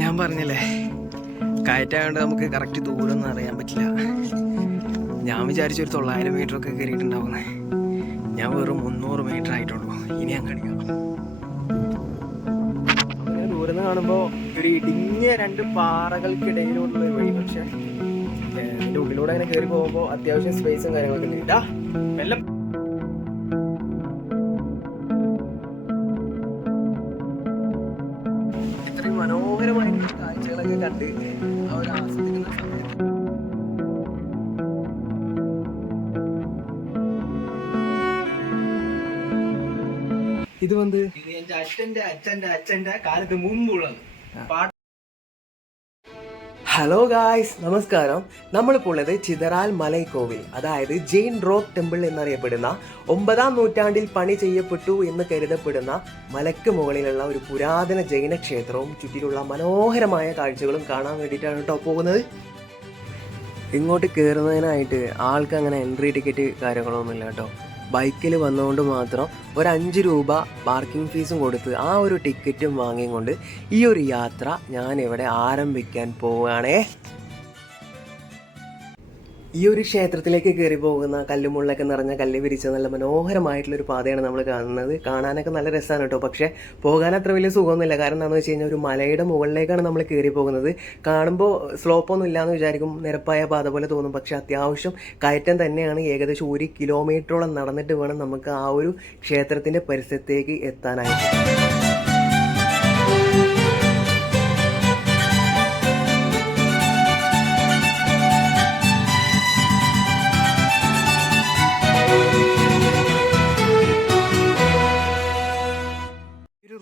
ഞാൻ പറഞ്ഞല്ലേ, കയറ്റായതുകൊണ്ട് നമുക്ക് കറക്റ്റ് ദൂരം ഒന്നും അറിയാൻ പറ്റില്ല. ഞാൻ വിചാരിച്ച ഒരു 900 മീറ്ററൊക്കെ കയറിയിട്ടുണ്ടാവുന്നേ. ഞാൻ വെറും 300 മീറ്റർ ആയിട്ടുള്ളൂ. ഇനി ഞാൻ കാണിക്കാം. അങ്ങനെ ദൂരം നിന്ന് കാണുമ്പോൾ ഒരു ഇടുങ്ങിയ 2 പാറകൾക്കിടയിലുള്ള ഒരു വഴി. പക്ഷെ അതിൻ്റെ ഉള്ളിലൂടെ അങ്ങനെ കയറി പോകുമ്പോൾ അത്യാവശ്യം സ്പേസും കാര്യങ്ങളൊക്കെ ഉണ്ട്. എല്ലാം ഇത്രയും മനോഹരമായിട്ടുള്ള കാഴ്ചകളൊക്കെ കണ്ട് അവർ ആസ്വദിക്കുന്ന സമയത്ത് ഇത് വന്ന് എന്റെ അച്ഛന്റെ കാലത്ത് മുമ്പുള്ളത്. ഹലോ ഗായ്സ്, നമസ്കാരം. നമ്മളിപ്പോൾ ഉള്ളത് ചിതറാൽ മലൈക്കോവിൽ, അതായത് ജെയിൻ റോക്ക് ടെമ്പിൾ എന്നറിയപ്പെടുന്ന 9ാം നൂറ്റാണ്ടിൽ പണി ചെയ്യപ്പെട്ടു എന്ന് കരുതപ്പെടുന്ന മലക്ക് മുകളിലുള്ള ഒരു പുരാതന ജൈന ക്ഷേത്രവും ചുറ്റിലുള്ള മനോഹരമായ കാഴ്ചകളും കാണാൻ വേണ്ടിയിട്ടാണ് കേട്ടോ പോകുന്നത്. ഇങ്ങോട്ട് കയറുന്നതിനായിട്ട് ആൾക്ക് അങ്ങനെ എൻട്രി ടിക്കറ്റ് കാര്യങ്ങളൊന്നുമില്ല കേട്ടോ. ബൈക്കിൽ വന്നുകൊണ്ട് മാത്രം ഒരു 5 രൂപ പാർക്കിംഗ് ഫീസും കൊടുത്ത് ആ ഒരു ടിക്കറ്റും വാങ്ങിക്കൊണ്ട് ഈ ഒരു യാത്ര ഞാനിവിടെ ആരംഭിക്കാൻ പോവുകയാണേ. ഈ ഒരു ക്ഷേത്രത്തിലേക്ക് കയറി പോകുന്ന കല്ലുമുള്ളൊക്കെ നിറഞ്ഞ കല്ല് വിരിച്ച നല്ല മനോഹരമായിട്ടുള്ളൊരു പാതയാണ് നമ്മൾ കാണുന്നത്. കാണാനൊക്കെ നല്ല രസമാണ് കേട്ടോ. പക്ഷേ പോകാൻ അത്ര വലിയ സുഖമൊന്നുമില്ല. കാരണം എന്താണെന്ന് വെച്ച് കഴിഞ്ഞാൽ ഒരു മലയുടെ മുകളിലേക്കാണ് നമ്മൾ കയറി പോകുന്നത്. കാണുമ്പോൾ സ്ലോപ്പൊന്നും ഇല്ലയെന്ന് വിചാരിക്കും, നിരപ്പായ പാത പോലെ തോന്നും. പക്ഷേ അത്യാവശ്യം കയറ്റം തന്നെയാണ്. ഏകദേശം 1 കിലോമീറ്ററോളം നടന്നിട്ട് വേണം നമുക്ക് ആ ഒരു ക്ഷേത്രത്തിൻ്റെ പരിസരത്തേക്ക് എത്താനായിട്ട്.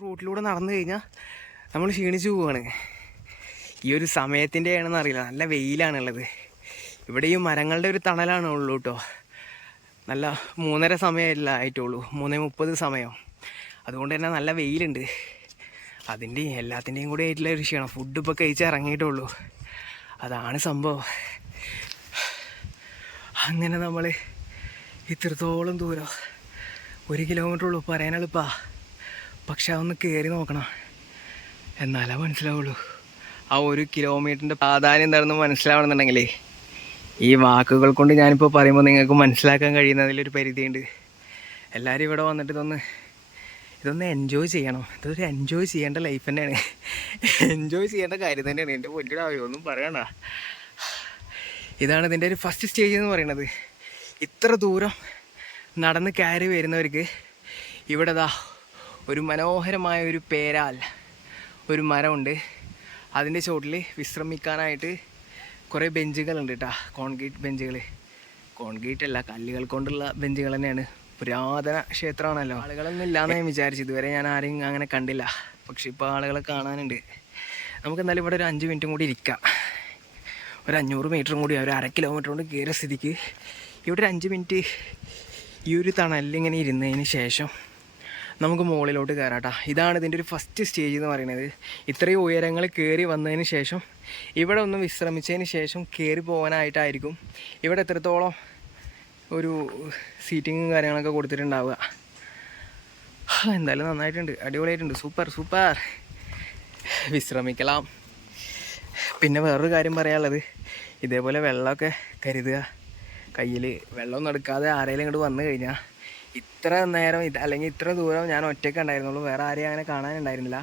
റൂട്ടിലൂടെ നടന്നു കഴിഞ്ഞാൽ നമ്മൾ ക്ഷീണിച്ചു പോവുകയാണ്. ഈ ഒരു സമയത്തിൻ്റെ ആണെന്ന് അറിയില്ല, നല്ല വെയിലാണുള്ളത്. ഇവിടെ ഈ മരങ്ങളുടെ ഒരു തണലാണ് ഉള്ളൂ കേട്ടോ. നല്ല 3:30 സമയമല്ല ആയിട്ടുള്ളൂ, 3:30 സമയം. അതുകൊണ്ട് തന്നെ നല്ല വെയിലുണ്ട്. അതിൻ്റെയും എല്ലാത്തിൻ്റെയും കൂടി ആയിട്ടുള്ള ഒരു ക്ഷീണം. ഫുഡ് ഇപ്പോൾ കഴിച്ച് ഇറങ്ങിയിട്ടുള്ളൂ, അതാണ് സംഭവം. അങ്ങനെ നമ്മൾ ഇത്രത്തോളം ദൂരം, 1 കിലോമീറ്റർ ഉള്ളൂ, പറയാനെളുപ്പാ. പക്ഷെ അതൊന്ന് കയറി നോക്കണം, എന്നാലേ മനസ്സിലാവുള്ളൂ. ആ 1 കിലോമീറ്ററിൻ്റെ പ്രാധാന്യം എന്താണെന്ന് മനസ്സിലാവണമെന്നുണ്ടെങ്കിലേ ഈ വാക്കുകൾ കൊണ്ട് ഞാനിപ്പോൾ പറയുമ്പോൾ നിങ്ങൾക്ക് മനസ്സിലാക്കാൻ കഴിയുന്നതിലൊരു പരിധിയുണ്ട്. എല്ലാവരും ഇവിടെ വന്നിട്ട് ഇതൊന്ന് എൻജോയ് ചെയ്യണം. ഇതൊരു എൻജോയ് ചെയ്യേണ്ട ലൈഫ് തന്നെയാണ്, എൻജോയ് ചെയ്യേണ്ട കാര്യം തന്നെയാണ്. എൻ്റെ പൊന്നിടാവോ, ഒന്നും പറയണ്ട. ഇതാണ് ഇതിൻ്റെ ഒരു ഫസ്റ്റ് സ്റ്റേജ് എന്ന് പറയുന്നത്. ഇത്ര ദൂരം നടന്ന് കയറി വരുന്നവർക്ക് ഇവിടെ ഒരു മനോഹരമായ ഒരു പേരാൽ ഒരു മരമുണ്ട്. അതിൻ്റെ ചുവട്ടിൽ വിശ്രമിക്കാനായിട്ട് കുറേ ബെഞ്ചുകളുണ്ട് കേട്ടോ. കോൺക്രീറ്റ് ബെഞ്ചുകൾ, കോൺക്രീറ്റ് അല്ല, കല്ലുകൾ കൊണ്ടുള്ള ബെഞ്ചുകൾ തന്നെയാണ്. പുരാതന ക്ഷേത്രമാണല്ലോ. ആളുകളൊന്നും ഇല്ലയെന്ന് ഞാൻ വിചാരിച്ചു. ഇതുവരെ ഞാൻ ആരെയും അങ്ങനെ കണ്ടില്ല. പക്ഷെ ഇപ്പോൾ ആളുകളെ കാണാനുണ്ട്. നമുക്ക് എന്തായാലും ഇവിടെ ഒരു 5 മിനിറ്റും കൂടി ഇരിക്കാം. ഒരു 500 മീറ്ററും കൂടി, ഒരു 1/2 കിലോമീറ്റർ കൊണ്ട് കയറിയ സ്ഥിതിക്ക് ഇവിടെ ഒരു 5 മിനിറ്റ് ഈ ഒരു തണലിങ്ങനെ ഇരുന്നതിന് ശേഷം നമുക്ക് മുകളിലോട്ട് കയറാട്ടോ. ഇതാണ് ഇതിൻ്റെ ഒരു ഫസ്റ്റ് സ്റ്റേജ് എന്ന് പറയുന്നത്. ഇത്രയും ഉയരങ്ങൾ കയറി വന്നതിന് ശേഷം ഇവിടെ ഒന്ന് വിശ്രമിച്ചതിന് ശേഷം കയറി പോകാനായിട്ടായിരിക്കും. ഇവിടെ എത്രത്തോളം ഒരു സീറ്റിങ്ങും കാര്യങ്ങളൊക്കെ കൊടുത്തിട്ടുണ്ടാവുക. എന്തായാലും നന്നായിട്ടുണ്ട്, അടിപൊളിയായിട്ടുണ്ട്, സൂപ്പർ സൂപ്പർ. വിശ്രമിக்கலாம். പിന്നെ വേറൊരു കാര്യം പറയാനുള്ളത്, ഇതേപോലെ വെള്ളമൊക്കെ കരുതുക കയ്യിൽ. വെള്ളമൊന്നും എടുക്കാതെ ആരെങ്കിലും ഇങ്ങോട്ട് വന്നു കഴിഞ്ഞാൽ, ഇത്ര നേരം അല്ലെങ്കിൽ ഇത്ര ദൂരം ഞാൻ ഒറ്റയ്ക്ക് ഉണ്ടായിരുന്നുള്ളൂ, വേറെ ആരെയും അങ്ങനെ കാണാനുണ്ടായിരുന്നില്ല.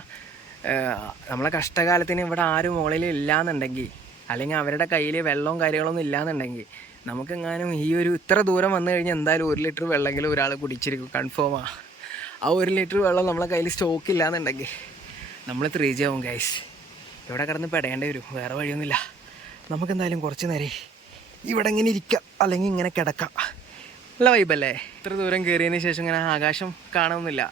നമ്മളെ കഷ്ടകാലത്തിന് ഇവിടെ ആരും മുകളിൽ ഇല്ലയെന്നുണ്ടെങ്കിൽ, അല്ലെങ്കിൽ അവരുടെ കയ്യിൽ വെള്ളവും കാര്യങ്ങളൊന്നും ഇല്ലയെന്നുണ്ടെങ്കിൽ, നമുക്കെങ്ങാനും ഈ ഒരു ഇത്ര ദൂരം വന്നു കഴിഞ്ഞാൽ എന്തായാലും 1 ലിറ്റർ വെള്ളമെങ്കിലും ഒരാൾ കുടിച്ചിരിക്കും, കൺഫേമാണ്. ആ 1 ലിറ്റർ വെള്ളം നമ്മളെ കയ്യിൽ സ്റ്റോക്ക് ഇല്ലയെന്നുണ്ടെങ്കിൽ നമ്മൾ 3G ആവും ഗൈസ്. ഇവിടെ കിടന്ന് പെടേണ്ടി വരും, വേറെ വഴിയൊന്നുമില്ല. നമുക്കെന്തായാലും കുറച്ച് നേരം ഇവിടെ ഇങ്ങനെ ഇരിക്കാം, അല്ലെങ്കിൽ ഇങ്ങനെ കിടക്കാം. നല്ല വൈബല്ലേ. ഇത്ര ദൂരം കയറിയതിന് ശേഷം ഇങ്ങനെ ആകാശം കാണുന്നില്ല.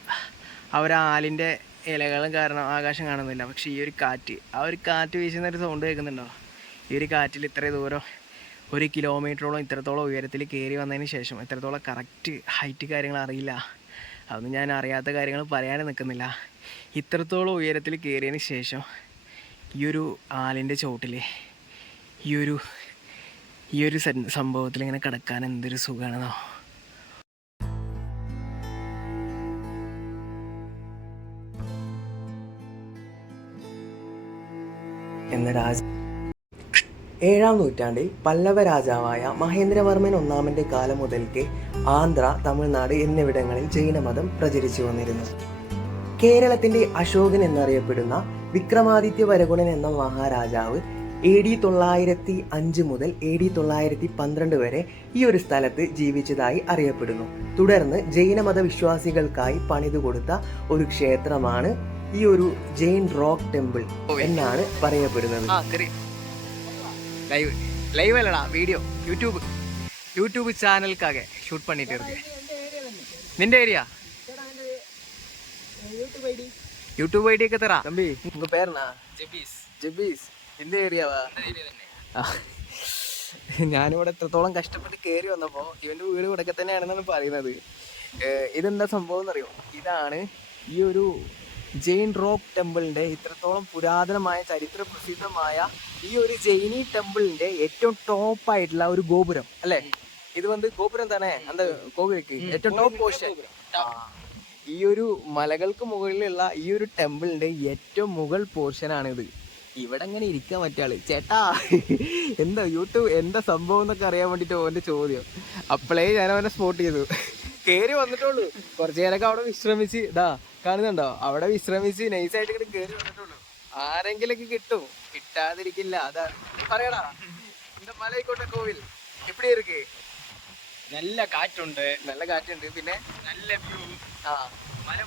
ആ ഒരു ആലിൻ്റെ ഇലകളും കാരണം ആകാശം കാണുന്നില്ല. പക്ഷേ ഈ ഒരു കാറ്റ്, ആ ഒരു കാറ്റ് വീശുന്നൊരു സൗണ്ട് കേൾക്കുന്നുണ്ടോ? ഈ ഒരു കാറ്റിൽ ഇത്രയും ദൂരം 1 കിലോമീറ്ററോളം ഇത്രത്തോളം ഉയരത്തിൽ കയറി വന്നതിന് ശേഷം, ഇത്രത്തോളം കറക്റ്റ് ഹൈറ്റ് കാര്യങ്ങൾ അറിയില്ല, അതൊന്നും ഞാൻ അറിയാത്ത കാര്യങ്ങൾ പറയാനും നിൽക്കുന്നില്ല. ഇത്രത്തോളം ഉയരത്തിൽ കയറിയതിന് ശേഷം ഈ ഒരു ആലിൻ്റെ ചോട്ടിൽ ഈ ഒരു സംഭവത്തിൽ ഇങ്ങനെ കിടക്കാൻ എന്തൊരു സുഖമാണെന്നോ. എന്ന ഏഴാം നൂറ്റാണ്ടിൽ പല്ലവ രാജാവായ മഹേന്ദ്രവർമ്മൻ ഒന്നാമന്റെ കാലം മുതൽക്കേ ആന്ധ്ര, തമിഴ്നാട് എന്നിവിടങ്ങളിൽ ജൈനമതം പ്രചരിച്ചു വന്നിരുന്നു. കേരളത്തിന്റെ അശോകൻ എന്നറിയപ്പെടുന്ന വിക്രമാദിത്യ വരഗുണൻ എന്ന മഹാരാജാവ് AD 905 മുതൽ AD 912 വരെ ഈ ഒരു സ്ഥലത്ത് ജീവിച്ചതായി അറിയപ്പെടുന്നു. തുടർന്ന് ജൈനമത വിശ്വാസികൾക്കായി പണിതുകൊടുത്ത ഒരു ക്ഷേത്രമാണ് ഈ ഒരു ജെയിൻ റോക്ക് ടെമ്പിൾ എന്നാണ് പറയപ്പെടുന്നത്. லைவ் இல்லடா வீடியோ யூடியூப் சேனலுக்காக ஷூட் பண்ணிட்டு இருக்கு. நின்ற ஏரியா யூடியூப் ஐடி ഒക്കെ തരാ തമ്പി. ഉங்க പേരെന്നാ? ജബീസ്. എന്റെ ഏരിയവാ? ഞാനിവിടെ എത്രത്തോളം കഷ്ടപ്പെട്ട് കയറി വന്നപ്പോൾ ഇവന്റെ വീട് ഇവിടെയൊക്കെ തന്നെയാണെന്നാണ് പറയുന്നത്. ഇതെന്താ സംഭവം എന്നറിയോ? ഇതാണ് ഈ ഒരു ജെയിൻ റോക്ക് ടെമ്പിളിന്റെ ഇത്രത്തോളം പുരാതനമായ ചരിത്ര പ്രസിദ്ധമായ ഈ ഒരു ജെയിനി ടെമ്പിളിന്റെ ഏറ്റവും ടോപ്പ് ആയിട്ടുള്ള ഒരു ഗോപുരം അല്ലേ? ഇത് ഗോപുരം തന്നെ അന്ത കോവിലേക്ക് ഏറ്റവും ടോപ്പ് പോർഷൻ. ഈ ഒരു മലകൾക്ക് മുകളിലുള്ള ഈ ഒരു ടെമ്പിളിന്റെ ഏറ്റവും മുകൾ പോർഷനാണിത്. ഇവിടെ അങ്ങനെ ഇരിക്കാൻ പറ്റാള് ചേട്ടാ എന്താ സംഭവം എന്നൊക്കെ അറിയാൻ വേണ്ടിട്ട് ഓന്റെ ചോദ്യം. അപ്പോഴേ ഞാൻ അവനെ സ്പോട്ട് ചെയ്തു. കയറി വന്നിട്ടുള്ളൂ, കുറച്ചു നേരമൊക്കെ അവിടെ വിശ്രമിച്ച് കാണുന്നുണ്ടോ, അവിടെ വിശ്രമിച്ച് നൈസായിട്ട് ഇങ്ങനെ കയറി വന്നിട്ടുള്ളൂ. ആരെങ്കിലൊക്കെ കിട്ടും, കിട്ടാതിരിക്കില്ല. അതാ പറയടാ. இந்த മലൈക്കോട്ടെ കോവിൽ എപ്പിടി ഇருக்கு? നല്ല കാറ്റുണ്ട്, പിന്നെ നല്ല വ്യൂ. മല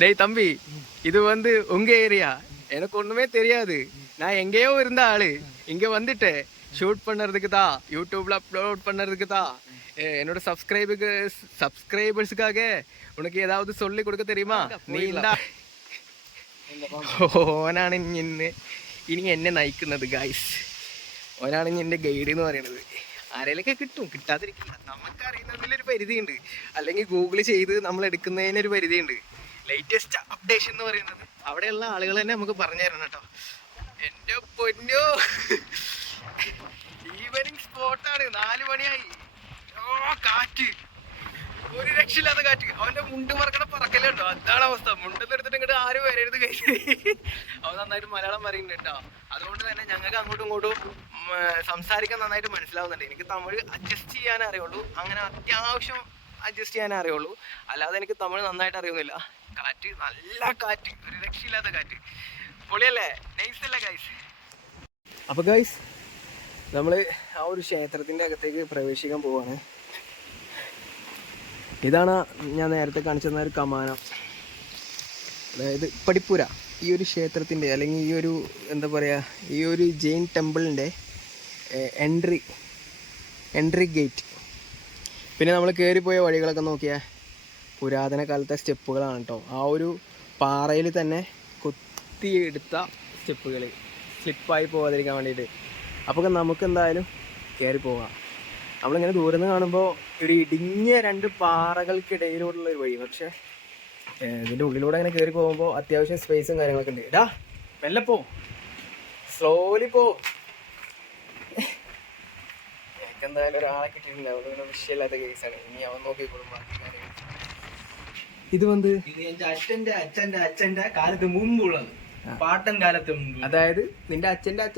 டேய் தம்பி, இது உங்க ஏரியா, எனக்கு ஒண்ணுமே தெரியாது. நான் எங்கேயோ இருந்த ஆளு, இங்க வந்துட்டு ஷூட் பண்ணுறதுக்கு தான், யூடியூப்ல அப்லோட் பண்ணுறதுக்கு தான். என்னோட சப்ஸ்கிரைபர்ஸுக்காக உனக்கு ஏதாவது சொல்லி கொடுக்க தெரியுமா? നീ ഓനാണ് ഇനി എന്നെ നയിക്കുന്നത് ഗൈസ്. ഓനാണ് എൻ്റെ ഗൈഡ് എന്ന് പറയുന്നത്. ആരെങ്കിലൊക്കെ കിട്ടും, കിട്ടാതിരിക്കില്ല. നമുക്കറിയുന്നതിലൊരു പരിധിയുണ്ട്, അല്ലെങ്കിൽ ഗൂഗിൾ ചെയ്ത് നമ്മൾ എടുക്കുന്നതിനൊരു പരിധിയുണ്ട്. ലേറ്റസ്റ്റ് അപ്ഡേഷൻ എന്ന് പറയുന്നത് അവിടെയുള്ള ആളുകൾ തന്നെ നമുക്ക് പറഞ്ഞു തരണം കേട്ടോ. എൻ്റെ പൊന്നോ, ഈവനിങ് സ്പോട്ടാണ്. 4 മണിയായി. കാറ്റ്, ഒരു രക്ഷയില്ലാത്ത കാറ്റ്. അവന്റെ മുണ്ട് പറക്കലുണ്ടോ? അതാണ് അവസ്ഥ. മുണ്ടെന്ന് എടുത്തിട്ട് ഇങ്ങോട്ട് ആരും വരരുത് കഴിച്ച്. അവൻ നന്നായിട്ട് മലയാളം പറയുന്നുണ്ട് കേട്ടോ. അതുകൊണ്ട് തന്നെ ഞങ്ങൾക്ക് അങ്ങോട്ടും ഇങ്ങോട്ടും സംസാരിക്കാൻ നന്നായിട്ട് മനസ്സിലാവുന്നുണ്ട്. എനിക്ക് തമിഴ് അഡ്ജസ്റ്റ് ചെയ്യാനേ അറിയുള്ളൂ, അങ്ങനെ അത്യാവശ്യം അഡ്ജസ്റ്റ് ചെയ്യാനേ അറിയുള്ളൂ. അല്ലാതെ എനിക്ക് തമിഴ് നന്നായിട്ട് അറിയുന്നില്ല. കാറ്റ്, നല്ല കാറ്റ്, ഒരു രക്ഷയില്ലാത്ത കാറ്റ്. പൊളിയല്ലേ? നൈസ് അല്ലേ ഗൈസ്? അപ്പോൾ ഗൈസ്, നമ്മൾ ആ ഒരു ക്ഷേത്രത്തിൻ്റെ അകത്തേക്ക് പ്രവേശിക്കാൻ പോവാണ്. ഇതാണ് ഞാൻ നേരത്തെ കാണിച്ചു തന്ന ഒരു കമാനം, അതായത് പടിപ്പുര. ഈ ഒരു ക്ഷേത്രത്തിൻ്റെ, അല്ലെങ്കിൽ ഈ ഒരു എന്താ പറയുക, ഈ ഒരു ജെയിൻ ടെമ്പിളിൻ്റെ എൻട്രി ഗേറ്റ്. പിന്നെ നമ്മൾ കയറിപ്പോയ വഴികളൊക്കെ നോക്കിയാൽ പുരാതന കാലത്തെ സ്റ്റെപ്പുകളാണ് കേട്ടോ. ആ ഒരു പാറയിൽ തന്നെ കൊത്തിയെടുത്ത സ്റ്റെപ്പുകൾ, സ്ലിപ്പായി പോകാതിരിക്കാൻ വേണ്ടിയിട്ട്. അപ്പോൾ നമുക്ക് എന്തായാലും കയറി പോകാം. നമ്മളിങ്ങനെ ദൂരെ നിന്ന് കാണുമ്പോൾ ഒരു ഇടുങ്ങിയ 2 പാറകൾക്കിടയിലൂടെയുള്ള ഒരു വഴി. പക്ഷേ ഇതിൻ്റെ ഉള്ളിലൂടെ അങ്ങനെ കയറി പോകുമ്പോൾ അത്യാവശ്യം സ്പേസും കാര്യങ്ങളൊക്കെ ഉണ്ട്. ഇടാ മെല്ലെ പോ, സ്ലോലി പോ. എനിക്കെന്തായാലും ഒരാളെ കിട്ടിയിട്ടില്ല, അതുകൊണ്ട് വിഷയമില്ലാത്ത കേസാണ്. ഇനി അവൻ നോക്കിക്കോളും ബാക്കി കാര്യങ്ങൾ. ഇത് എന്റെ അച്ഛന്റെ കാലത്ത് മുമ്പുള്ളത്, പാട്ടൻ കാലത്ത് മുമ്പ്. അതായത് നിന്റെ അച്ഛന്റെ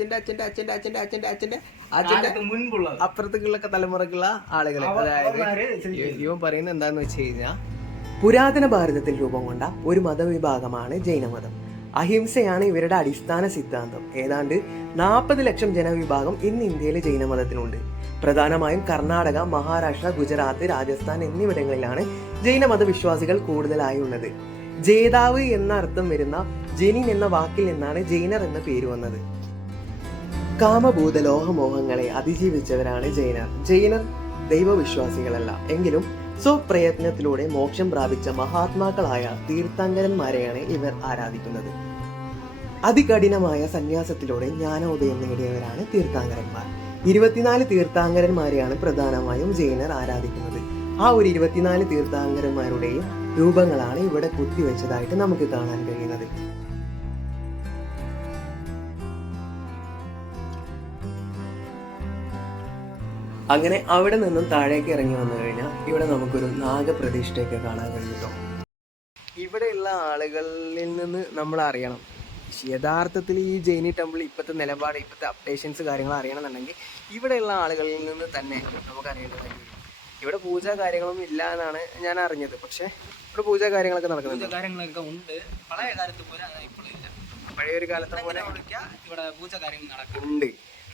മുൻപുള്ളത്, അപ്പുറത്തേക്കുള്ള തലമുറക്കുള്ള ആളുകൾ. അതായത് ഇവൻ പറയുന്നത് എന്താന്ന് വെച്ച് കഴിഞ്ഞാൽ, പുരാതന ഭാരതത്തിൽ രൂപം കൊണ്ട ഒരു മതവിഭാഗമാണ് ജൈനമതം. അഹിംസയാണ് ഇവരുടെ അടിസ്ഥാന സിദ്ധാന്തം. ഏതാണ്ട് 40 ലക്ഷം ജനവിഭാഗം ഇന്ന് ഇന്ത്യയിലെ ജൈനമതത്തിനുണ്ട്. പ്രധാനമായും കർണാടക, മഹാരാഷ്ട്ര, ഗുജറാത്ത്, രാജസ്ഥാൻ എന്നിവിടങ്ങളിലാണ് ജൈനമത വിശ്വാസികൾ കൂടുതലായി ഉള്ളത്. ജേതാവ് എന്ന അർത്ഥം വരുന്ന ജെനിൻ എന്ന വാക്കിൽ നിന്നാണ് ജൈനർ എന്ന പേര് വന്നത്. കാമഭൂത ലോഹമോഹങ്ങളെ അതിജീവിച്ചവരാണ് ജൈനർ ദൈവവിശ്വാസികളല്ല. എങ്കിലും സ്വപ്രയത്നത്തിലൂടെ മോക്ഷം പ്രാപിച്ച മഹാത്മാക്കളായ തീർത്ഥാങ്കരന്മാരെയാണ് ഇവർ ആരാധിക്കുന്നത്. അതികഠിനമായ സന്യാസത്തിലൂടെ ജ്ഞാനോദയം നേടിയവരാണ് തീർത്ഥാങ്കരന്മാർ. 24 തീർത്ഥാങ്കരന്മാരെയാണ് പ്രധാനമായും ജൈനർ ആരാധിക്കുന്നത്. ആ ഒരു 24 തീർത്ഥാങ്കരന്മാരുടെയും രൂപങ്ങളാണ് ഇവിടെ കുത്തിവെച്ചതായിട്ട് നമുക്ക് കാണാൻ കഴിയുന്നത്. അങ്ങനെ അവിടെ നിന്നും താഴേക്ക് ഇറങ്ങി വന്നു കഴിഞ്ഞാൽ ഇവിടെ നമുക്കൊരു നാഗപ്രതിഷ്ഠയൊക്കെ കാണാൻ കഴിയും. ഇവിടെയുള്ള ആളുകളിൽ നിന്ന് നമ്മൾ അറിയണം യഥാർത്ഥത്തിൽ ഈ ജൈനി ടെമ്പിൾ ഇപ്പോഴത്തെ നിലപാട്, ഇപ്പോഴത്തെ അപ്ഡേഷൻസ് കാര്യങ്ങൾ അറിയണമെന്നുണ്ടെങ്കിൽ ഇവിടെയുള്ള ആളുകളിൽ നിന്ന് തന്നെ നമുക്ക് അറിയേണ്ടതായിരിക്കും. ഇവിടെ പൂജ കാര്യങ്ങളൊന്നും ഇല്ല എന്നാണ് ഞാൻ അറിഞ്ഞത്. പക്ഷെ ഇവിടെ പൂജ കാര്യങ്ങളൊക്കെ നടക്കുന്നുണ്ട്. പൂജ കാര്യങ്ങളൊക്കെ ഉണ്ട്. പഴയ കാലത്ത് പോലെ ഇപ്പോഴില്ല. പഴയ ഒരു കാലത്തെ പോലെ ഇവിടെ പൂജ കാര്യങ്ങൾ നടക്കുന്നുണ്ട്.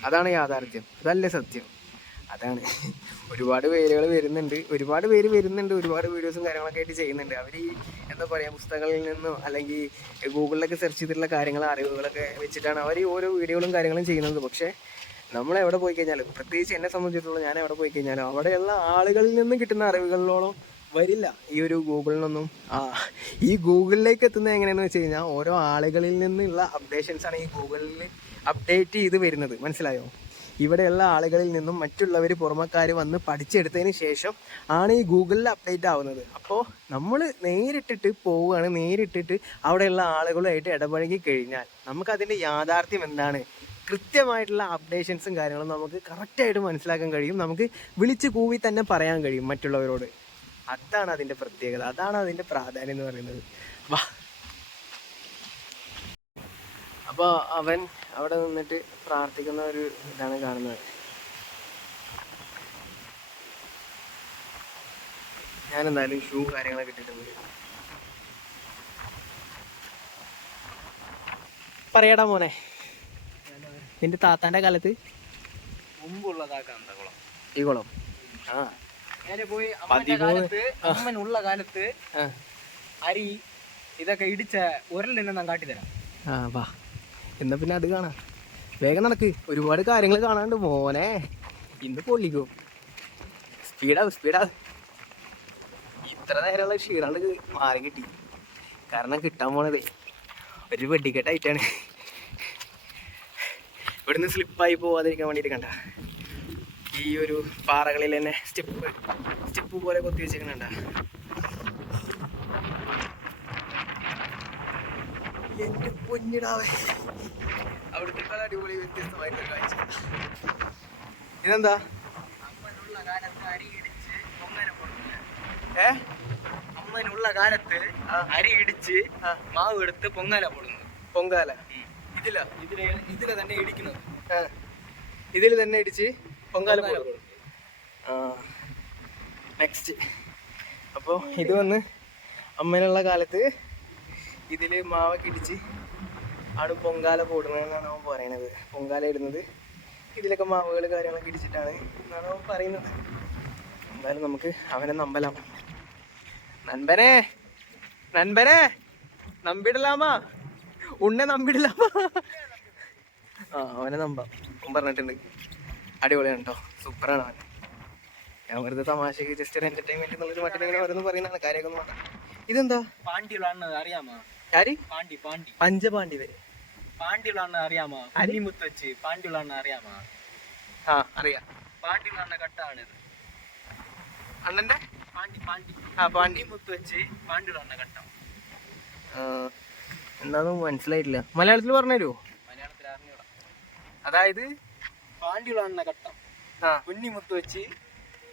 അതാണ് യാഥാർത്ഥ്യം, അതല്ലേ സത്യം. അതാണ് ഒരുപാട് പേരുകൾ വരുന്നുണ്ട്, ഒരുപാട് വീഡിയോസും കാര്യങ്ങളൊക്കെ ആയിട്ട് ചെയ്യുന്നുണ്ട്. അവർ ഈ എന്താ പറയുക, പുസ്തകങ്ങളിൽ നിന്നോ അല്ലെങ്കിൽ ഗൂഗിളിലൊക്കെ സെർച്ച് ചെയ്തിട്ടുള്ള കാര്യങ്ങൾ അറിവുകളൊക്കെ വെച്ചിട്ടാണ് അവർ ഓരോ വീഡിയോകളും കാര്യങ്ങളും ചെയ്യുന്നത്. പക്ഷേ നമ്മൾ എവിടെ പോയി കഴിഞ്ഞാലും, പ്രത്യേകിച്ച് എന്നെ സംബന്ധിച്ചിടത്തോളം ഞാൻ എവിടെ പോയി കഴിഞ്ഞാലും അവിടെയുള്ള ആളുകളിൽ നിന്ന് കിട്ടുന്ന അറിവുകളിലോളം വരില്ല ഈ ഒരു ഗൂഗിളിനൊന്നും. ഈ ഗൂഗിളിലേക്ക് എത്തുന്നത് എങ്ങനെയാണെന്ന് വെച്ച് കഴിഞ്ഞാൽ ഓരോ ആളുകളിൽ നിന്നുള്ള അപ്ഡേഷൻസാണ് ഈ ഗൂഗിളിൽ അപ്ഡേറ്റ് ചെയ്ത് വരുന്നത്. മനസ്സിലായോ? ഇവിടെയുള്ള ആളുകളിൽ നിന്നും മറ്റുള്ളവർ പുറമക്കാർ വന്ന് പഠിച്ചെടുത്തതിന് ശേഷം ആണ് ഈ ഗൂഗിളിൽ അപ്ഡേറ്റ് ആവുന്നത്. അപ്പോൾ നമ്മൾ നേരിട്ടിട്ട് പോവുകയാണ്, നേരിട്ടിട്ട് അവിടെയുള്ള ആളുകളുമായിട്ട് ഇടപഴകി കഴിഞ്ഞാൽ നമുക്കതിൻ്റെ യാഥാർത്ഥ്യം എന്താണ്, കൃത്യമായിട്ടുള്ള അപ്ഡേഷൻസും കാര്യങ്ങളും നമുക്ക് കറക്റ്റായിട്ട് മനസ്സിലാക്കാൻ കഴിയും. നമുക്ക് വിളിച്ച് കൂവി തന്നെ പറയാൻ കഴിയും മറ്റുള്ളവരോട്. അതാണ് അതിൻ്റെ പ്രത്യേകത, അതാണ് അതിൻ്റെ പ്രാധാന്യം എന്ന് പറയുന്നത്. വാ. അപ്പോൾ അവൻ അവിടെ നിന്നിട്ട് പ്രാർത്ഥിക്കുന്ന ഒരു ഇതാണ് കാണുന്നത്. ഞാനെന്തായാലും ഷൂ കാര്യങ്ങളൊക്കെ ഇട്ടിട്ടുണ്ട്. പറയടാ മോനെ, നിന്റെ താത്താൻ്റെ കാലത്ത് മുമ്പുള്ളതാക്കാന്ത കുളം, ഈ കുളം നേരെ പോയി അമ്മനുള്ള കാലത്ത് അരി ഇതൊക്കെ ഇടിച്ച ഉരലിനെ ഞാൻ കാട്ടിത്തരാം. വാ, എന്നാ പിന്നെ അത് കാണാം. വേഗം നടക്ക്, ഒരുപാട് കാര്യങ്ങൾ കാണാണ്ട് മോനെ. ഇന്ന് പൊള്ളിക്കും. സ്പീഡാവ്. ഇത്ര നേരമുള്ള ക്ഷീണാണ്ട് മാറി കിട്ടി. കാരണം കിട്ടാൻ പോണതേ ഒരു വെടിക്കെട്ടായിട്ടാണ്. ഇവിടുന്ന് സ്ലിപ്പായി പോവാതിരിക്കാൻ വേണ്ടിയിട്ട് കണ്ട ഈ ഒരു പാറകളിൽ തന്നെ സ്റ്റെപ്പ് പോലെ കൊത്തി വെച്ചേക്കണണ്ട. എന്റെ പൊന്നിടാവേ, അവിടുത്തെ അടിപൊളി വ്യത്യസ്തമായിട്ടൊരു കാഴ്ച. ഇതെന്താ? അമ്മനുള്ള കാലത്ത് അരി ഇടിച്ച് പൊങ്ങല പൊടുന്നില്ല. അമ്മനുള്ള കാലത്ത് അരി ഇടിച്ച് മാവ് എടുത്ത് പൊങ്ങല പൊടുന്നു. പൊങ്കാല ഇതിലെ തന്നെ ഇടിക്കുന്നത്. ഇതിൽ തന്നെ ഇടിച്ച് പൊങ്കാല കൊടുക്കും. നെക്സ്റ്റ്. അപ്പോൾ ഇത് വന്ന് അമ്മനുള്ള കാലത്ത് ഇതിൽ മാവൊക്കെ ഇടിച്ച് ആണ് പൊങ്കാല പോടുന്നതെന്നാണ് അവൻ പറയണത്. പൊങ്കാല ഇടുന്നത് ഇതിലൊക്കെ മാവുകൾ കാര്യങ്ങളൊക്കെ ഇടിച്ചിട്ടാണ് എന്നാണ് അവൻ പറയുന്നത്. എന്തായാലും നമുക്ക് അവനെ നമ്പലാം. നൻപനെ നമ്പിടലാമാ, ഉണ്ണെ നമ്പിടലാമാ. അവനെ നമ്പാം. പറഞ്ഞിട്ടുണ്ട്. അടിപൊളിയാണ് കേട്ടോ, സൂപ്പറാണ് അവൻ. ഞാൻ വെറുതെ തമാശക്ക് ജസ്റ്റ് ഒരു എന്റർടൈൻമെന്റ് എന്നുള്ളൊരു മട്ടിങ്ങനെ ഓരോന്ന് പറയുന്നതാണ്, കാര്യമൊക്കെ വേണ്ട. ഇതെന്താ? പാണ്ഡ്യകളാണ് അറിയാമോ? ആര്? പാണ്ഡ്യ പഞ്ചപാണ്ഡ്യ വരെ പാണ്ഡ്യകളാണ് അറിയാമോ? അരിമുത്ത് വെച്ച് പാണ്ഡ്യകളാണ് അറിയാമോ? അറിയാം. പാണ്ഡ്യകളാണ് കട്ടാണിത്. അണ്ണന്റെ പാണ്ഡ്യ മുത്ത് വെച്ച് പാണ്ഡ്യകളാണ് കട്ടം. എന്താന്ന് മനസ്സിലായിട്ടില്ല. മലയാളത്തിൽ പറഞ്ഞുതരുമോ? മലയാളത്തിൽ അറിഞ്ഞൂടാ. അതായത് പാണ്ഡ്യകളാണ് കട്ടം, കുഞ്ഞിമുത്ത് വെച്ച്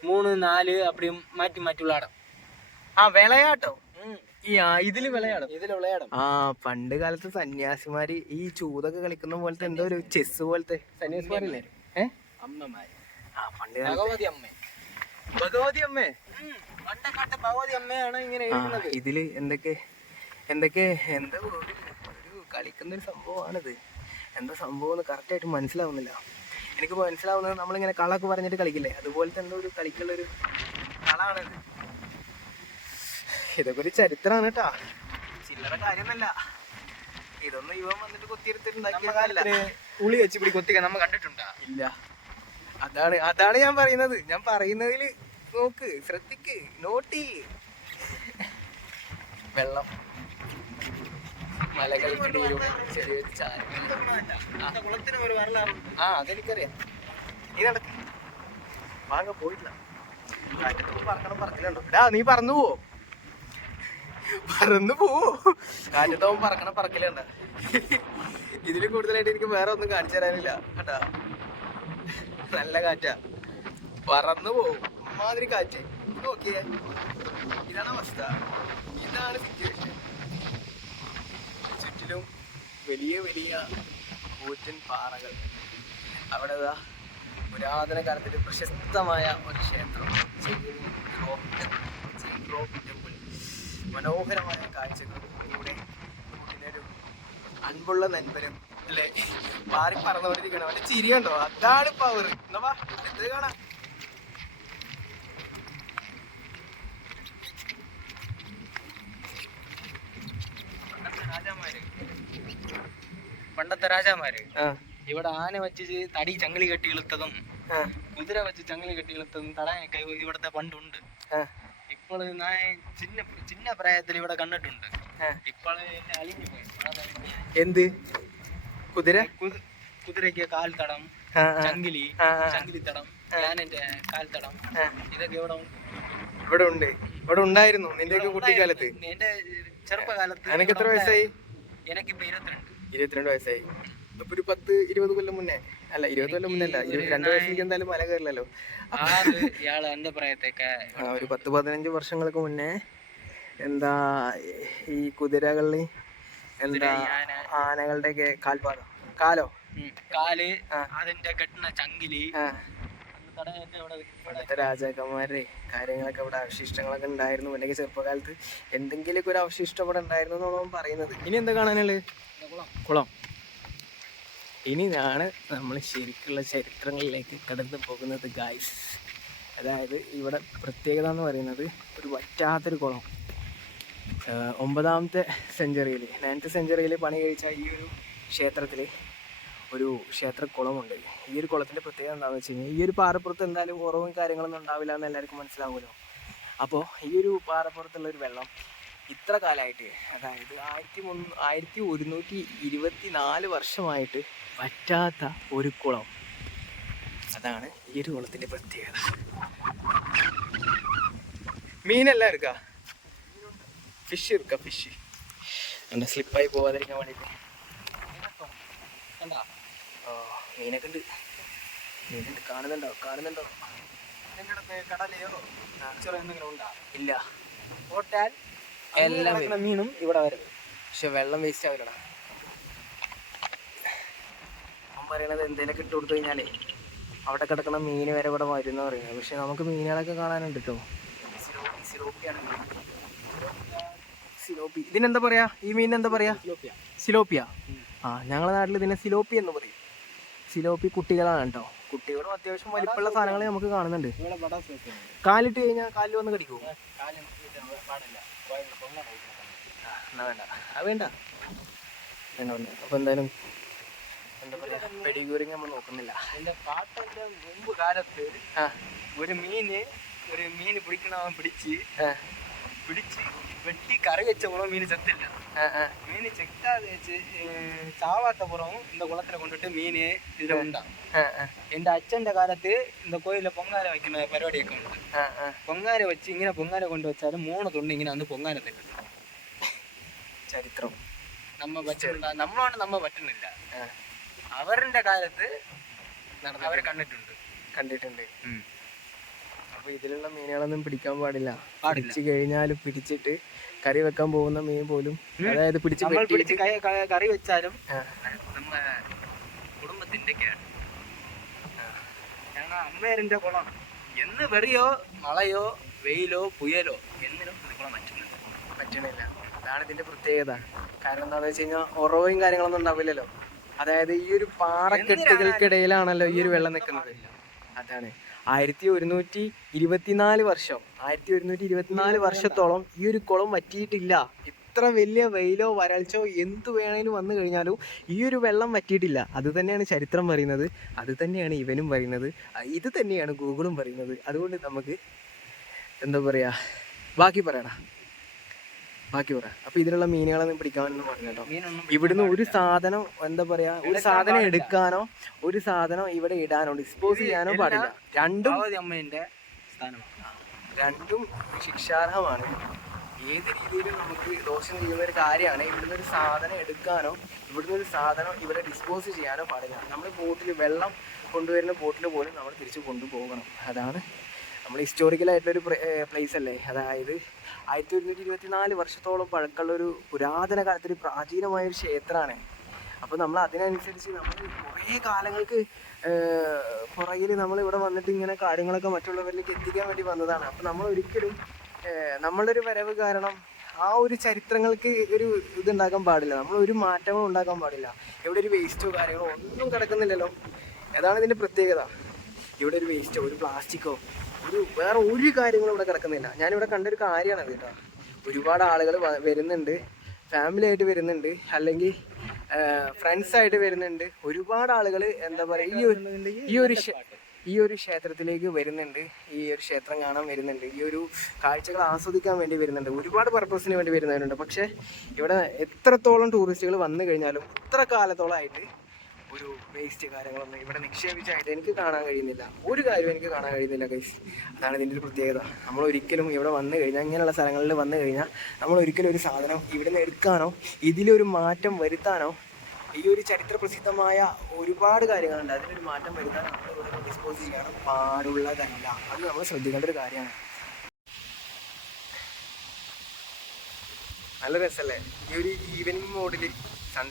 3, 4 അപ്പടി മാറ്റി വിളയാടം. വിളയാട്ടോ. ഇതില് വിളയാടും. വിളയാടം. പണ്ട് കാലത്ത് സന്യാസിമാര് ഈ ചൂതൊക്കെ കളിക്കുന്ന പോലത്തെ എന്തോ ഒരു ചെസ് പോലത്തെ സന്യാസിമാരില്ലേ, അമ്മമാര്. പണ്ട് ഭഗവതി അമ്മേ, പണ്ടക്കാട്ട് ഭഗവതി അമ്മയാണ് ഇങ്ങനെ എഴുതുന്നത്. ഇതില് എന്തൊക്കെ എന്തോ ഒരു കളിക്കുന്ന ഒരു സംഭവമാണിത്. എന്താ സംഭവം എന്ന് കറക്റ്റായിട്ട് മനസ്സിലാവുന്നില്ല. എനിക്ക് മനസ്സിലാവുന്നത് നമ്മളിങ്ങനെ കളൊക്കെ പറഞ്ഞിട്ട് കളിക്കില്ലേ, അതുപോലത്തെ എന്തോ ഒരു കളിക്കുള്ളൊരു കളാണിത്. ഇതൊക്കെ ഒരു ചരിത്രമാണ് കേട്ടാ, ചില്ലറ കാര്യമൊന്നല്ല. ഇതൊന്നും ഇവൻ വന്നിട്ട് കൊത്തിയെടുത്തിട്ടുണ്ടാക്കിയ കാലല്ല. ഉളി വെച്ച് പിടി കൊത്തിക്കാൻ നമ്മൾ കണ്ടിട്ടുണ്ടാ? ഇല്ല. അതാണ് ഞാൻ പറയുന്നത്. ഞാൻ പറയുന്നതിൽ നോക്ക്, ശ്രദ്ധിക്ക്, നോട്ടി. വെള്ളം, മലകൾക്കിടയിലും ചെറിയൊരു കുളത്തിന് ഒരു വരലാവും. അതെനിക്കറിയാം. നീ നടക്ക്, വാങ്ങ പോയിട്ടില്ല. പറഞ്ഞിട്ടുണ്ടോ? നീ പറന്നു പോവോ? പറന്ന് പോവോ? കാറ്റത്താവും പറക്കലുണ്ട. ഇതില് കൂടുതലായിട്ട് എനിക്ക് വേറെ ഒന്നും കാണിച്ചു തരാനില്ല കേട്ടാ. നല്ല കാറ്റാ, പറന്നു പോവും മാതിരി കാറ്റ്. നോക്കിയേ, ഇതാണ് അവസ്ഥ, ഇതാണ് സിറ്റുവേഷൻ. ചുറ്റിലും വലിയ വലിയ കൂറ്റൻ പാറകൾ. അവിടെ പുരാതന കാലത്തിൽ പ്രശസ്തമായ ഒരു ക്ഷേത്രം, ചെയിൻ റോക്ക് ടെമ്പിൾ. മനോഹരമായ കാഴ്ചകൾ കൂടെ കൂട്ടിനൊരു അൻപുള്ള നൻപരും അല്ലേ മാറി പറന്നുകൊണ്ടിരിക്കണം. അവന്റെ ചിരി കണ്ടോ, അതാണ് പവർ. എന്നാ അടുത്ത് കാണാം. പണ്ടത്തെ രാജാമാര് ഇവിടെ ആന വെച്ച് തടി ചങ്ങലി കെട്ടി ഇളുത്തതും കുതിര വെച്ച് ചങ്ങലി കെട്ടി ഇളുത്തതും തടയൊക്കെ ഇവിടത്തെ പണ്ടുണ്ട്. ഇപ്പോൾ ഞാൻ ചിന്ന പ്രായത്തിൽ ഇവിടെ കണ്ടിട്ടുണ്ട്. ഇപ്പോൾ അലിഞ്ഞു പോയി. എന്ത് കുതിര? കുതിരയ്ക്ക് കാൽ തടം, ചങ്കിലി തടം, ആനന്റെ കാൽ തടം, ഇതൊക്കെ ഇവിടെ ഉണ്ട്. ഇവിടെ ഉണ്ടായിരുന്നു നിന്റെയൊക്കെ കുട്ടിക്കാലത്ത്? എന്റെ ചെറുപ്പകാലത്ത്. എനിക്ക് എത്ര വയസ്സായി? എനിക്കിപ്പോ 22 വയസ്സായി. ഇപ്പൊ ഒരു 10-20 കൊല്ലം മുന്നേ, അല്ല 20 കൊല്ലം മുന്നേ അല്ല, 22 വയസ്സിലേക്ക് എന്തായാലും മല കയറില്ലല്ലോ. ഇയാള് എന്റെ പ്രായത്തേക്ക് ഒരു 10-15 വർഷങ്ങൾക്ക് മുന്നേ എന്താ ഈ കുതിരകളിൽ എന്താ ആനകളുടെ ഒക്കെ കാലോ കാല് അതിന്റെ കെട്ടുന്ന ചങ്കിലി ഇവിടുത്തെ രാജാക്കന്മാരുടെ കാര്യങ്ങളൊക്കെ ഇവിടെ അവശിഷ്ടങ്ങളൊക്കെ ഉണ്ടായിരുന്നു. എൻ്റെ ചെറുപ്പകാലത്ത് എന്തെങ്കിലുമൊക്കെ ഒരു അവശിഷ്ടം ഇവിടെ ഉണ്ടായിരുന്നു എന്നാണ് പറയുന്നത്. ഇനി എന്താ കാണാനുള്ളത്? കുളം. ഇനിയാണ് നമ്മൾ ശരിക്കുള്ള ചരിത്രങ്ങളിലേക്ക് കടന്നു പോകുന്നത് ഗായ്സ്. അതായത് ഇവിടെ പ്രത്യേകത എന്ന് പറയുന്നത് ഒരു വറ്റാത്തൊരു കുളം. 9th സെഞ്ചുറിയിൽ 9th സെഞ്ചുറിയിൽ പണി കഴിച്ച ഈ ഒരു ക്ഷേത്രത്തിൽ ഒരു ക്ഷേത്രക്കുളമുണ്ട്. ഈ ഒരു കുളത്തിൻ്റെ പ്രത്യേകത എന്താണെന്ന് വെച്ച് കഴിഞ്ഞാൽ, ഈ ഒരു പാറപ്പുറത്ത് എന്തായാലും ഉറവും കാര്യങ്ങളൊന്നും ഉണ്ടാവില്ല എന്ന് എല്ലാവർക്കും മനസ്സിലാവുമല്ലോ. അപ്പോൾ ഈ ഒരു പാറപ്പുറത്തുള്ളൊരു വെള്ളം ഇത്ര കാലമായിട്ട്, അതായത് 1124 വർഷമായിട്ട് വറ്റാത്ത ഒരു കുളം. അതാണ് ഈ ഒരു കുളത്തിൻ്റെ പ്രത്യേകത. മീനെല്ലാം എടുക്ക, ഫിഷ് എടുക്ക, ഫിഷ് എൻ്റെ സ്ലിപ്പായി പോവാതിരിക്കാൻ വേണ്ടിയിട്ട്. മീനൊക്കെ ഉണ്ട്, മീനുണ്ട്. കാണുന്നുണ്ടോ? കടലയോ എന്തെങ്കിലും ഉണ്ടോ? ഇല്ല, ഹോട്ടൽ എല്ലാം മീനും ഇവിടെ വരും. പക്ഷെ വെള്ളം വേസ്റ്റ് ആവില്ലടാ. അവൻ പറയണത് എന്തേലൊക്കെ ഇട്ട് കൊടുത്തു കഴിഞ്ഞാലേ അവിടെ കിടക്കുന്ന മീൻ വരെ ഇവിടെ വരുന്ന പറയുന്നത്. പക്ഷെ നമുക്ക് മീനുകളൊക്കെ കാണാനുണ്ട് കേട്ടോ. സിലോപ്പി. ഇതിനെന്താ പറയാ? ഈ മീൻ എന്താ പറയാ? സിലോപ്പിയ. ഞങ്ങളുടെ നാട്ടിൽ ഇതിനെ സിലോപ്പി എന്ന് പറയും. സിലോപ്പി കുട്ടികളാണ് കേട്ടോ. കുട്ടികളും അത്യാവശ്യം വലിപ്പമുള്ള സാധനങ്ങൾ നമുക്ക് കാണുന്നുണ്ട്. കാലിട്ട് കഴിഞ്ഞാൽ കാലിൽ വന്ന് കടിക്കുമോ? എന്നാ വേണ്ട, അത് വേണ്ട. അപ്പൊ എന്തായാലും എന്താ പറയാ, പെഡിഗ്യൂറിങ് നമ്മൾ നോക്കുന്നില്ല. അതിന്റെ കാട്ടിന്റെ മുമ്പ് കാലത്ത് ഒരു മീന് പിടിക്കണവൻ പിടിച്ച് വെട്ടി കറി വെച്ച കുളം മീന് ചത്തില്ല. മീന് ചെക്കാതെ വെച്ച് ചാവാത്ത പുറവും இந்த കുളത്തിലെ കൊണ്ടിട്ട് മീന് ഇതിലെ ഉണ്ടാവും. എന്റെ അച്ഛന്റെ കാലത്ത് இந்த കോയിലെ പൊങ്കാല വയ്ക്കുന്ന പരിപാടിയൊക്കെ ഉണ്ട്. പൊങ്കാല വെച്ച് ഇങ്ങനെ പൊങ്കാല കൊണ്ടുവച്ചാലും 3 തുണ്ട് ഇങ്ങനെ അന്ന് പൊങ്കാല തരും. ചരിത്രം നമ്മളോട് നമ്മ പറ്റുന്നില്ല. അവരുടെ കാലത്ത് അവർ കണ്ടിട്ടുണ്ട്. അപ്പൊ ഇതിലുള്ള മീനുകളൊന്നും പിടിക്കാൻ പാടില്ല. പിടിച്ചു കഴിഞ്ഞാലും പിടിച്ചിട്ട് കറി വെക്കാൻ പോകുന്ന മീൻ പോലും, അതായത് പിടിച്ച് കറി വെച്ചാലും നമ്മളെ കുടുംബത്തിന്റെ അമ്മേരിന്റെ കുളം എന്ന് വെറിയോ മഴയോ വെയിലോ പുയലോ എന്നിനും കുളം പറ്റണില്ല. അതാണ് ഇതിന്റെ പ്രത്യേകത. കാരണം എന്താണെന്ന് വെച്ച് കഴിഞ്ഞാൽ ഉറവും കാര്യങ്ങളൊന്നും ഉണ്ടാവില്ലല്ലോ. അതായത് ഈ ഒരു പാറക്കെട്ടുകൾക്കിടയിലാണല്ലോ ഈ ഒരു വെള്ളം നിൽക്കുന്നത്. അതാണ് 1124 വർഷത്തോളം ഈ ഒരു കുളം വറ്റിയിട്ടില്ല. ഇത്ര വലിയ വെയിലോ വരൾച്ചോ എന്ത് വേണേലും വന്നു കഴിഞ്ഞാലും ഈ ഒരു വെള്ളം വറ്റിയിട്ടില്ല. അത് തന്നെയാണ് ചരിത്രം പറയുന്നത്, അത് തന്നെയാണ് ഇവനും പറയുന്നത്, ഇത് തന്നെയാണ് ഗൂഗിളും പറയുന്നത്. അതുകൊണ്ട് നമുക്ക് എന്താ പറയുക, ബാക്കി പറ. അപ്പൊ ഇതിലുള്ള മീനുകളൊന്നും പിടിക്കാനൊന്നും പറഞ്ഞോ. ഇവിടുന്ന് ഒരു സാധനം എന്താ പറയാ, ഒരു സാധനം എടുക്കാനോ ഒരു സാധനം ഇവിടെ ഇടാനോ ഡിസ്പോസ് ചെയ്യാനോ പാടില്ല. രണ്ടും ശിക്ഷാർഹമാണ്. ഏത് രീതിയിലും നമുക്ക് ദോഷം ചെയ്യുന്ന ഒരു കാര്യമാണ്. ഇവിടുന്ന് ഒരു സാധനം എടുക്കാനോ ഇവിടുന്ന് ഒരു സാധനം ഇവിടെ ഡിസ്പോസ് ചെയ്യാനോ പാടില്ല. നമ്മൾ ബോട്ടിൽ വെള്ളം കൊണ്ടുവരുന്ന ബോട്ടിൽ പോലും നമ്മൾ തിരിച്ച് കൊണ്ടുപോകണം. അതാണ് നമ്മൾ ഹിസ്റ്റോറിക്കലായിട്ടുള്ളൊരു പ്ലേസ് അല്ലേ. അതായത് 1124 വർഷത്തോളം പഴക്കമുള്ളൊരു പുരാതന കാലത്തൊരു പ്രാചീനമായൊരു ക്ഷേത്രമാണ്. അപ്പോൾ നമ്മൾ അതിനനുസരിച്ച് നമ്മൾ കുറേ കാലങ്ങൾക്ക് പുറകിൽ നമ്മളിവിടെ വന്നിട്ട് ഇങ്ങനെ കാര്യങ്ങളൊക്കെ മറ്റുള്ളവരിലേക്ക് എത്തിക്കാൻ വേണ്ടി വന്നതാണ്. അപ്പോൾ നമ്മൾ ഒരിക്കലും നമ്മളുടെ ഒരു വരവ് കാരണം ആ ഒരു ചരിത്രങ്ങൾക്ക് ഒരു ഇതുണ്ടാക്കാൻ പാടില്ല. നമ്മൾ ഒരു മാറ്റവും ഉണ്ടാക്കാൻ പാടില്ല. ഇവിടെ ഒരു വേസ്റ്റോ കാര്യങ്ങളോ ഒന്നും കിടക്കുന്നില്ലല്ലോ. അതാണ് ഇതിൻ്റെ പ്രത്യേകത. ഇവിടെ ഒരു വേസ്റ്റോ ഒരു പ്ലാസ്റ്റിക്കോ വേറെ ഒരു കാര്യങ്ങളും ഇവിടെ കിടക്കുന്നില്ല. ഞാനിവിടെ കണ്ടൊരു കാര്യമാണത് കേട്ടോ. ഒരുപാട് ആളുകൾ വരുന്നുണ്ട്, ഫാമിലി ആയിട്ട് വരുന്നുണ്ട്, അല്ലെങ്കിൽ ഫ്രണ്ട്സായിട്ട് വരുന്നുണ്ട്. ഒരുപാട് ആളുകൾ എന്താ പറയുക ഈ ഒരു ക്ഷേത്രത്തിലേക്ക് വരുന്നുണ്ട്, ഈ ഒരു ക്ഷേത്രം കാണാൻ വരുന്നുണ്ട്, ഈ ഒരു കാഴ്ചകൾ ആസ്വദിക്കാൻ വേണ്ടി വരുന്നുണ്ട്. ഒരുപാട് പർപ്പസിന് വേണ്ടി വരുന്നവരുണ്ട്. പക്ഷേ ഇവിടെ എത്രത്തോളം ടൂറിസ്റ്റുകൾ വന്നു കഴിഞ്ഞാലും ഇത്ര കാലത്തോളമായിട്ട് ഒരു വേസ്റ്റ് കാര്യങ്ങളൊന്നും ഇവിടെ നിക്ഷേപിച്ചായിട്ട് എനിക്ക് കാണാൻ കഴിയുന്നില്ല. ഒരു കാര്യവും എനിക്ക് കാണാൻ കഴിയുന്നില്ല ഗൈസ്. അതാണ് ഇതിൻ്റെ ഒരു പ്രത്യേകത. നമ്മൾ ഒരിക്കലും ഇവിടെ വന്നു കഴിഞ്ഞാൽ, ഇങ്ങനെയുള്ള സ്ഥലങ്ങളിൽ വന്നു കഴിഞ്ഞാൽ നമ്മൾ ഒരിക്കലും ഒരു സാധനം ഇവിടെ നിന്ന് എടുക്കാനോ ഇതിലൊരു മാറ്റം വരുത്താനോ, ഈ ഒരു ചരിത്ര പ്രസിദ്ധമായ ഒരുപാട് കാര്യങ്ങളുണ്ട്, അതിലൊരു മാറ്റം വരുത്താൻ നമ്മൾ ഇവിടെ ഡിസ്പോസ് ചെയ്യാനും പാടുള്ളതല്ല. അത് നമ്മൾ ശ്രദ്ധിക്കേണ്ട ഒരു കാര്യമാണ്. നല്ല രസമല്ലേ ഈ ഒരു ഈവനിങ് മോഡിൽ സൺ.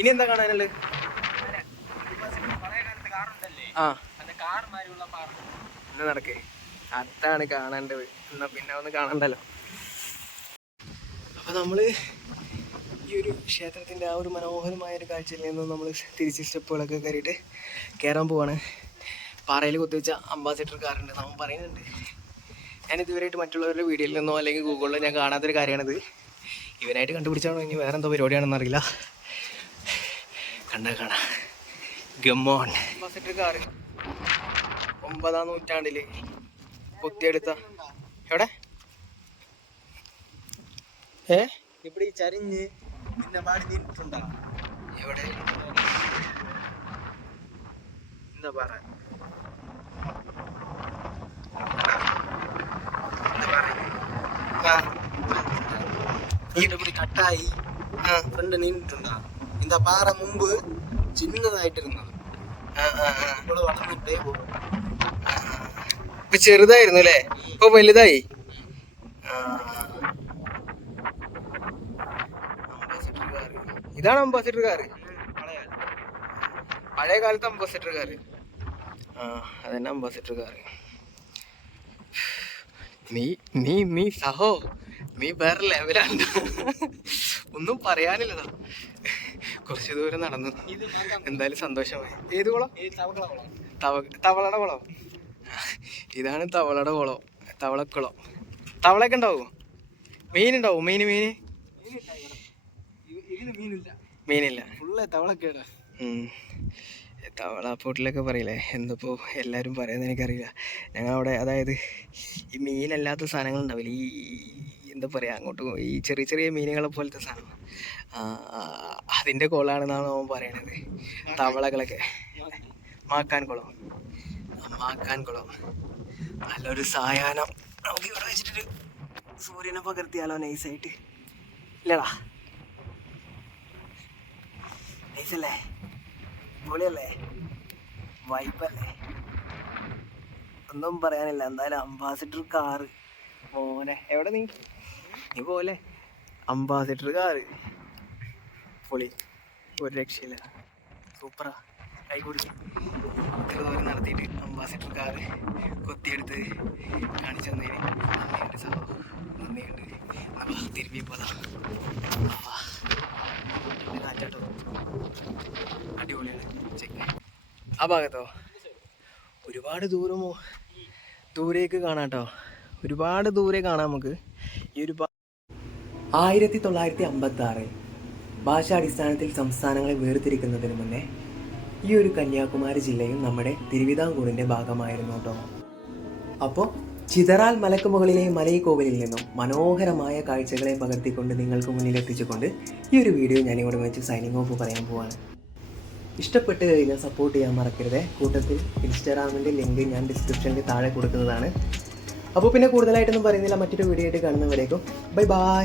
ഇനി എന്താ കാണാനുള്ളത്? ആ എന്നാ നടക്കേ, അതാണ് കാണേണ്ടത്. എന്നാ പിന്നെ ഒന്ന് കാണണ്ടല്ലോ. അപ്പൊ നമ്മള് ഈ ഒരു ക്ഷേത്രത്തിന്റെ ആ ഒരു മനോഹരമായ ഒരു കാഴ്ചയിൽ നിന്ന് നമ്മൾ തിരിച്ച് സ്റ്റെപ്പുകളൊക്കെ കയറിയിട്ട് കയറാൻ പോവാണ്. പാറയിൽ കുത്തിവെച്ച അംബാസിഡർ കാറുണ്ട് നമ്മൾ പറയുന്നുണ്ട്. ഞാൻ ഇതുവരെയായിട്ട് മറ്റുള്ളവരുടെ വീഡിയോയിൽ നിന്നോ അല്ലെങ്കിൽ ഗൂഗിളിലോ ഞാൻ കാണാത്തൊരു കാര്യമാണിത്. ഇവനായിട്ട് കണ്ടുപിടിച്ചാണോ ഇനി വേറെ എന്തോ പരിപാടിയാണെന്നറിയില്ല. കാണാം ഗമ്മോൺ അംബാസിഡർ കാറ് 9ാം നൂറ്റാണ്ടില് കൊത്തിയെടുത്ത. എവിടെ இப்படி சரிஞ்சு இந்த மாதிரி நின்றுண்டா എവിടെ இந்த பாரு இப்படி கட்டாயி ഫ്രണ്ട് നിന്നിട്ടുണ്ടാ. இந்த പാറ മുമ്പ് ചിന്നതായിട്ടിരുന്നത് ഇവിടെ വളർന്നിട്ടേ പോകും. ഇപ്പൊ ചെറുതായിരുന്നു അല്ലേ, ഇപ്പൊ വലുതായി. ഇതാണ് അംബാസിഡർ കാറ്, പഴയ കാലത്ത് അംബാസിഡർ കാറ്. അതന്നെ അംബാസിഡർ കാറ്. നീ സഹോ നീ വേറെ ലെവലാണ്. ഒന്നും പറയാനില്ലതാ. കുറച്ച് ദൂരം നടന്നു, എന്തായാലും സന്തോഷമായി. ഏത് കുളം? തവളയുടെ കുളം. ഇതാണ് തവളയുടെ കുളം, തവളക്കുളം. തവളയൊക്കെ ഉണ്ടാവും, മീനുണ്ടാവും. മീനില്ല, തവളക്കേടാ. തവള പോട്ടിലൊക്കെ പറയില്ലേ, എന്തിപ്പോൾ എല്ലാവരും പറയുന്നത് എനിക്കറിയില്ല. ഞങ്ങളവിടെ അതായത് ഈ മീനല്ലാത്ത സാധനങ്ങളുണ്ടാവില്ല, ഈ എന്താ പറയുക, അങ്ങോട്ട് ഈ ചെറിയ ചെറിയ മീനുകളെ പോലത്തെ സാധനം, അതിൻ്റെ കുളമാണെന്നാണ് അവൻ പറയണത്. തവളകളൊക്കെ മാക്കാൻ കുളം നല്ലൊരു സായാഹ്നം നമുക്ക് ഇവിടെ വെച്ചിട്ടൊരു സൂര്യനെ പകർത്തിയാലോ നൈസായിട്ട്. ഇല്ലടാ നൈസല്ലേ, പൊളിയല്ലേ, വൈബല്ലേ, ഒന്നും പറയാനില്ല. എന്തായാലും അംബാസിഡർ കാറ് മോനെ, എവിടെ നീ പോലെ അംബാസിഡർ കാറ് പൊളി, ഒരു രക്ഷയില്ല, സൂപ്പറാ. കൈ കൊടുക്കും ഇത്ര ദൂരം നടത്തിയിട്ട് അംബാസിഡർ കാറ് കൊത്തിയെടുത്ത് കാണിച്ചു തന്നതിന് നന്ദിയുണ്ട് സാറോ, നന്ദിയുണ്ട്. നമ്മൾ തിരുമ്പി പോതാ കാറ്റാട്ടോ, അടിപൊളിയാണ് ചെക്ക്. ആ ഭാഗത്തോ ഒരുപാട് ദൂരേക്ക് കാണാം കേട്ടോ, ഒരുപാട് ദൂരെ കാണാം നമുക്ക്. ഈ ഒരു 1956 ഭാഷാടിസ്ഥാനത്തിൽ സംസ്ഥാനങ്ങളെ വേർതിരിക്കുന്നതിന് മുന്നേ ഈ ഒരു കന്യാകുമാരി ജില്ലയും നമ്മുടെ തിരുവിതാംകൂറിൻ്റെ ഭാഗമായിരുന്നു കേട്ടോ. അപ്പോൾ ചിതറാൽ മലക്ക് മുകളിലെ മലൈക്കോവിലിൽ നിന്നും മനോഹരമായ കാഴ്ചകളെ പകർത്തിക്കൊണ്ട് നിങ്ങൾക്ക് മുന്നിൽ എത്തിച്ചുകൊണ്ട് ഈ ഒരു വീഡിയോ ഞാനിവിടെ വെച്ച് സൈനിങ് ഓഫ് പറയാൻ പോവാണ്. ഇഷ്ടപ്പെട്ട് കഴിഞ്ഞാൽ സപ്പോർട്ട് ചെയ്യാൻ മറക്കരുത്. കൂട്ടത്തിൽ ഇൻസ്റ്റാഗ്രാമിൻ്റെ ലിങ്ക് ഞാൻ ഡിസ്ക്രിപ്ഷനിൽ താഴെ കൊടുക്കുന്നതാണ്. അപ്പോൾ പിന്നെ കൂടുതലായിട്ടൊന്നും പറയുന്നില്ല. മറ്റൊരു വീഡിയോ ആയിട്ട് കാണുന്നവരേക്കും ബൈ ബൈ.